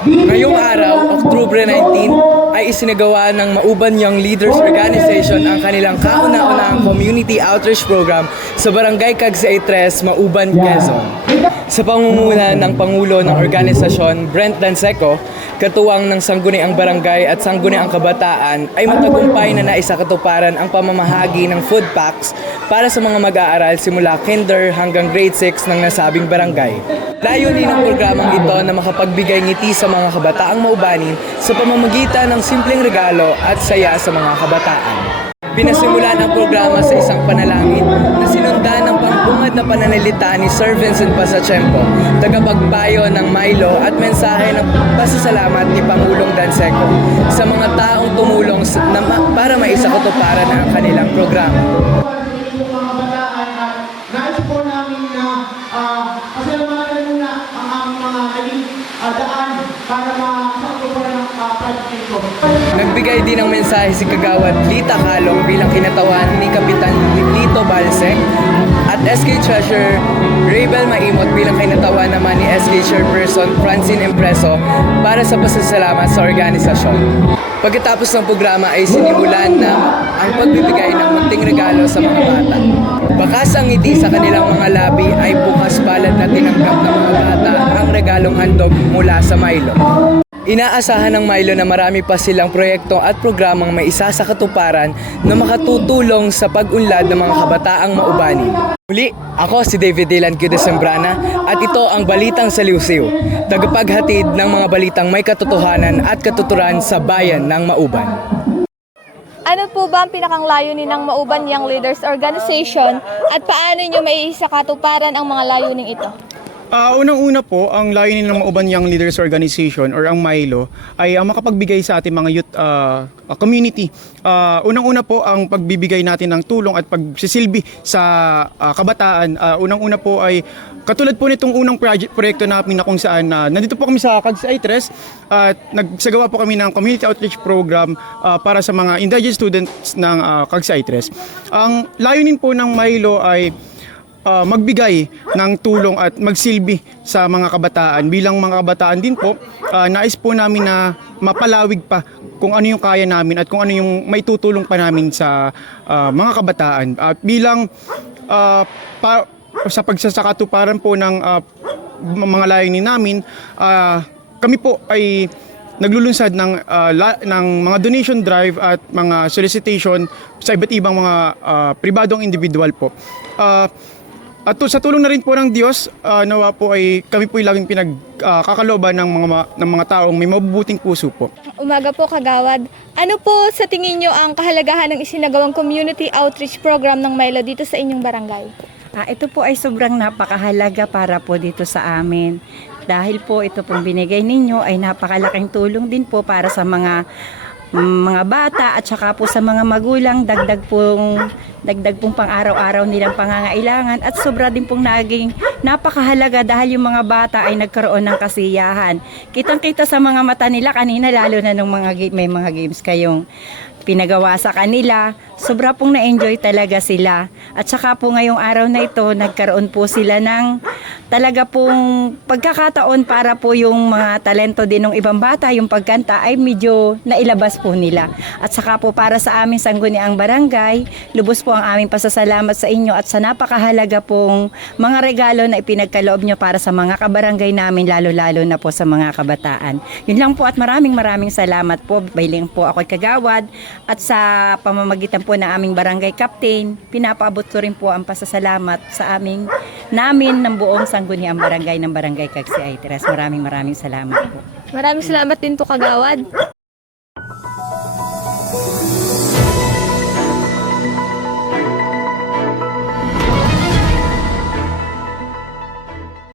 Ngayong araw, Oktubre 19, ay isinagawa ng Mauban Young Leaders Organization ang kanilang kauna-unahang community outreach program sa Barangay 3, Mauban, Quezon. Sa pangunguna ng Pangulo ng organisasyon, Brent Danseco, katuwang ng Sangguniang Barangay at Sangguniang Kabataan ay matagumpay na naisakatuparan ang pamamahagi ng food packs para sa mga mag-aaral simula kinder hanggang grade 6 ng nasabing barangay. Layunin ng programang ito na makapagbigay ngiti sa mga kabataang maubanin sa pamamagitan ng simpleng regalo at saya sa mga kabataan. Pinasimulan ang programa sa isang panalangin na sinundan ng pangbungad na pananalita ni Sir Vincent Pasachempo, tagapagpayo ng Milo at mensahe ng pasasalamat ni Pangulong Danseco sa mga taong tumulong na ma- para maisakatuparan ang kanilang programa. nais po namin na uh, pasalamatan muna ang aming mga naging ah, daan para makakatuparan ng uh, project ito. Nagbigay din ng mensahe si Kagawad Lita Kalong bilang kinatawan ni Kapitan Lito Balsec at SK Treasurer Raybel Maimot bilang kinatawan naman ni SK Chairperson Francine Impreso para sa pasasalamat sa organisasyon. Pagkatapos ng programa ay sinimulan na ang pagbibigay ng munting regalo sa mga bata. Bakas ang ngiti sa kanilang mga labi ay bukas palad na tinanggap ng mga bata ang regalong handog mula sa Milo. Inaasahan ng Milo na marami pa silang proyekto at programang may isa sa katuparan na makatutulong sa pag-unlad ng mga kabataang maubanin. Muli, ako si David Dylan Q. Sembrana at ito ang Balitang Saliwsiw, tagapaghatid ng mga balitang may katotohanan at katuturan sa bayan ng Mauban. Ano po ba ang pinakang layunin ng Mauban Young Leaders Organization at paano nyo may isakatuparan ang mga layunin ito? Ah, unang-una po, ang layunin ng Mauban Young Leaders Organization or ang MILO ay ang makapagbigay sa ating mga youth ah, ah, community. Ah, unang-una po ang pagbibigay natin ng tulong at pagsisilbi sa ah, kabataan. Ah, unang-una po ay katulad po nitong unang project, proyekto namin na kung saan na nandito po kami sa Cags I3 at nagsagawa po kami ng community outreach program ah, para sa mga indigenous students ng uh, Cags I3. Ang layunin po ng MILO ay uh, magbigay ng tulong at magsilbi sa mga kabataan. Bilang mga kabataan din po, uh, nais po namin na mapalawig pa kung ano yung kaya namin at kung ano yung may tutulong pa namin sa uh, mga kabataan. At bilang uh, pa, sa pagsasakatuparan po ng uh, mga layunin namin, uh, kami po ay naglulunsad ng uh, la- ng mga donation drive at mga solicitation sa iba't ibang mga uh, pribadong individual po. Uh, at to, sa tulong na rin po ng Diyos, uh, nawa po ay kami po ay laging pinagkakaloban ng mga ng mga taong may mabubuting puso po. Umaga po kagawad. Ano po sa tingin nyo ang kahalagahan ng isinagawang community outreach program ng Milo dito sa inyong barangay? Ah, ito po ay sobrang napakahalaga para po dito sa amin. Dahil po ito pong binigay ninyo ay napakalaking tulong din po para sa mga mga bata at saka po sa mga magulang dagdag pong dagdag pong pang-araw-araw nilang pangangailangan at sobra din pong naging napakahalaga dahil yung mga bata ay nagkaroon ng kasiyahan. Kitang-kita sa mga mata nila kanina lalo na nung mga ga- may mga games kayong pinagawa sa kanila. Sobra pong na-enjoy talaga sila. At saka po ngayong araw na ito, nagkaroon po sila ng talaga pong pagkakataon para po yung mga talento din ng ibang bata, yung pagkanta ay medyo nailabas po nila. At saka po para sa aming sangguniang barangay, lubos po ang aming pasasalamat sa inyo at sa napakahalaga pong mga regalo na ipinagkaloob nyo para sa mga kabarangay namin, lalo-lalo na po sa mga kabataan. Yun lang po at maraming maraming salamat po. Bailing po ako kagawad at sa pamamagitan po ng aming barangay captain, pinapaabot ko rin po ang pasasalamat sa aming namin ng buong sangguniang barangay ng barangay Cagsi Aiteras. Maraming maraming salamat po. Maraming salamat din po kagawad.